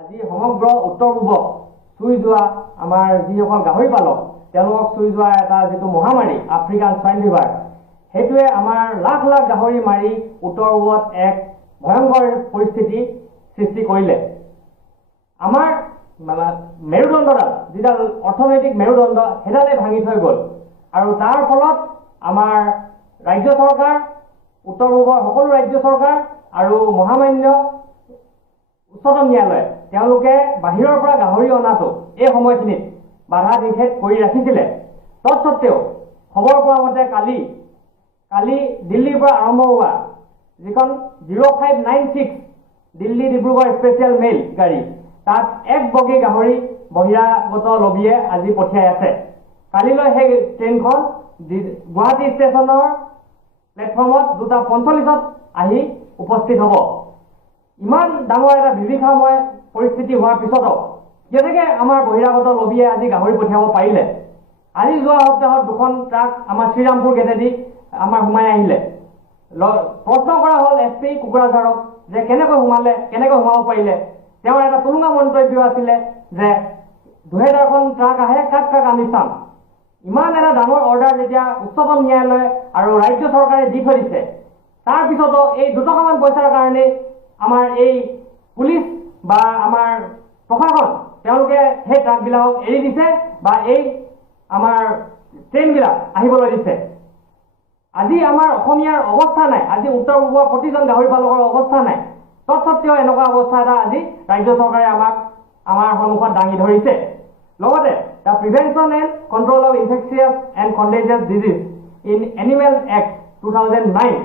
আজি সমগ্ৰ উত্তৰ পূবক চুই যোৱা আমাৰ যিসকল গাহৰি পালক তেওঁলোকক চুই যোৱা এটা যিটো মহামাৰী আফ্ৰিকান স্বাইন ফিভাৰ সেইটোৱে আমাৰ লাখ লাখ গাহৰি মাৰি উত্তৰ পূবত এক ভয়ংকৰ পৰিস্থিতি সৃষ্টি কৰিলে। আমাৰ মেৰুদণ্ডডাল যিডাল অৰ্থনৈতিক মেৰুদণ্ড সেইডালে ভাঙি থৈ গ'ল আৰু তাৰ ফলত আমাৰ ৰাজ্য চৰকাৰ উত্তৰ পূবৰ সকলো ৰাজ্য চৰকাৰ আৰু মহামান্য উচ্চতম ন্যায়ালয়ে তেওঁলোকে বাহিৰৰ পৰা গাহৰি অনাটো এই সময়খিনিত বাধা নিষেধ কৰি ৰাখিছিলে। তৎসত্ত্বেও খবৰ পোৱা মতে কালি দিল্লীৰ পৰা আৰম্ভ হোৱা যিখন 0596 দিল্লী ডিব্ৰুগড় স্পেচিয়েল মেইল গাড়ী তাত এক বগী গাহৰি বহিৰাগত লবিয়ে আজি পঠিয়াই আছে। কালিলৈ সেই ট্ৰেইনখন গুৱাহাটী ষ্টেচনৰ প্লেটফৰ্মত 2:45 আহি উপস্থিত হ'ব। ইমান ডাঙৰ এটা বিভীষিকাময় পৰিস্থিতি হোৱাৰ পিছতো যেনেকৈ আমাৰ বহিৰাগত লবিয়ে আজি গাহৰি পঠিয়াব পাৰিলে। আজি যোৱা সপ্তাহত 2খন ট্ৰাক আমাৰ শ্ৰীৰামপুৰ গেটেদি আমাৰ সোমাই আহিলে। প্ৰশ্ন কৰা হ'ল SP কোকৰাঝাৰক যে কেনেকৈ সোমাব পাৰিলে। তেওঁৰ এটা তুলুঙা মন্তব্য আছিলে যে 2000খন ট্ৰাক আহে, কাক আমি চাম। ইমান এটা ডাঙৰ অৰ্ডাৰ যেতিয়া উচ্চতম ন্যায়ালয়ে আৰু ৰাজ্য চৰকাৰে দি থৈ দিছে, তাৰপিছতো এই দুটকামান পইচাৰ কাৰণে আমাৰ এই পুলিচ বা আমাৰ প্ৰশাসন তেওঁলোকে সেই ট্ৰাকবিলাকক এৰি দিছে বা এই আমাৰ ট্ৰেইনবিলাক আহিবলৈ দিছে। আজি আমাৰ অসমীয়াৰ অৱস্থা নাই, আজি উত্তৰ পূবৰ প্ৰতিজন গাহৰি পালকৰ অৱস্থা নাই। তৎসত্ত্বেও এনেকুৱা অৱস্থা এটা আজি ৰাজ্য চৰকাৰে আমাৰ সন্মুখত দাঙি ধৰিছে। লগতে the prevention and control of infectious and contagious disease in animal act 2009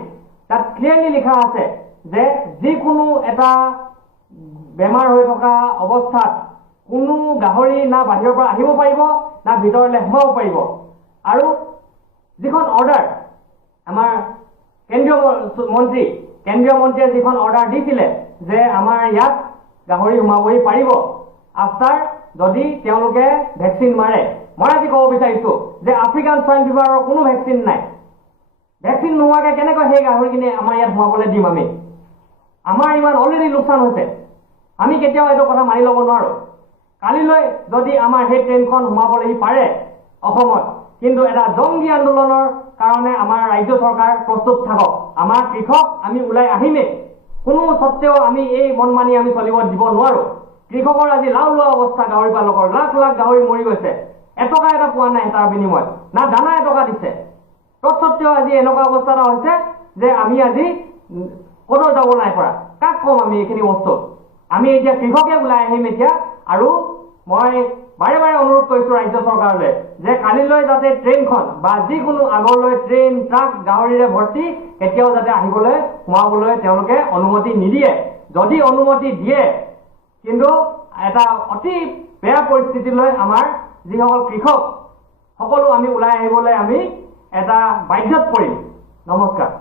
তাত ক্লিয়াৰলি লিখা আছে যে যিকোনো এটা বেমাৰ হৈ থকা অৱস্থাত কোনো গাহৰি না বাহিৰৰ পৰা আহিব পাৰিব না ভিতৰলৈ সোমাব পাৰিব। আৰু যিখন অৰ্ডাৰ আমাৰ কেন্দ্ৰীয় মন্ত্ৰীয়ে যিখন অৰ্ডাৰ দিছিলে যে আমাৰ ইয়াত গাহৰি সোমাবহি পাৰিব আফটাৰ যদি তেওঁলোকে ভেকচিন মাৰে। মই আজি ক'ব বিচাৰিছোঁ যে আফ্ৰিকান স্বাইন ফিভাৰৰ কোনো ভেকচিন নাই। ভেকচিন নোহোৱাকৈ কেনেকৈ সেই গাহৰিখিনি আমাৰ ইয়াত সোমাবলৈ দিম আমি? আমাৰ ইমান অলৰেডি লোকচান হৈছে, আমি কেতিয়াও এইটো কথা মানি ল'ব নোৱাৰোঁ। কালিলৈ যদি আমাৰ সেই ট্ৰেইনখন সোমাবলৈ পাৰে অসমত, কিন্তু এটা জংগী আন্দোলনৰ কাৰণে আমাৰ ৰাজ্য চৰকাৰ প্ৰস্তুত থাকক। আমাৰ কৃষক আমি ওলাই আহিমেই, কোনো স্বত্তেও আমি এই মন মানি আমি চলিব দিব নোৱাৰোঁ। কৃষকৰ আজি লাও লোৱা অৱস্থা, গাহৰি পালকৰ লাখ লাখ গাহৰি মৰি গৈছে, এটকা এটা পোৱা নাই তাৰ বিনিময়ত, না দানা এটকা দিছে। তৎসত্ত্বেও আজি এনেকুৱা অৱস্থা এটা হৈছে যে আমি আজি ক'তো যাব নাই পৰা। কাক ক'ম আমি এইখিনি বস্তু? আমি এতিয়া কৃষকে ওলাই আহিম এতিয়া। আৰু মই বাৰে বাৰে অনুৰোধ কৰিছোঁ ৰাজ্য চৰকাৰলৈ যে কালিলৈ যাতে ট্ৰেইনখন বা যিকোনো আগলৈ ট্ৰেইন ট্ৰাক গাহৰিৰে ভৰ্তি কেতিয়াও যাতে সোমাবলৈ তেওঁলোকে অনুমতি নিদিয়ে। যদি অনুমতি দিয়ে কিন্তু এটা অতি বেয়া পৰিস্থিতিলৈ আমাৰ যিসকল কৃষক সকলো আমি ওলাই আহিবলৈ আমি এটা বাধ্যত পৰিম। নমস্কাৰ।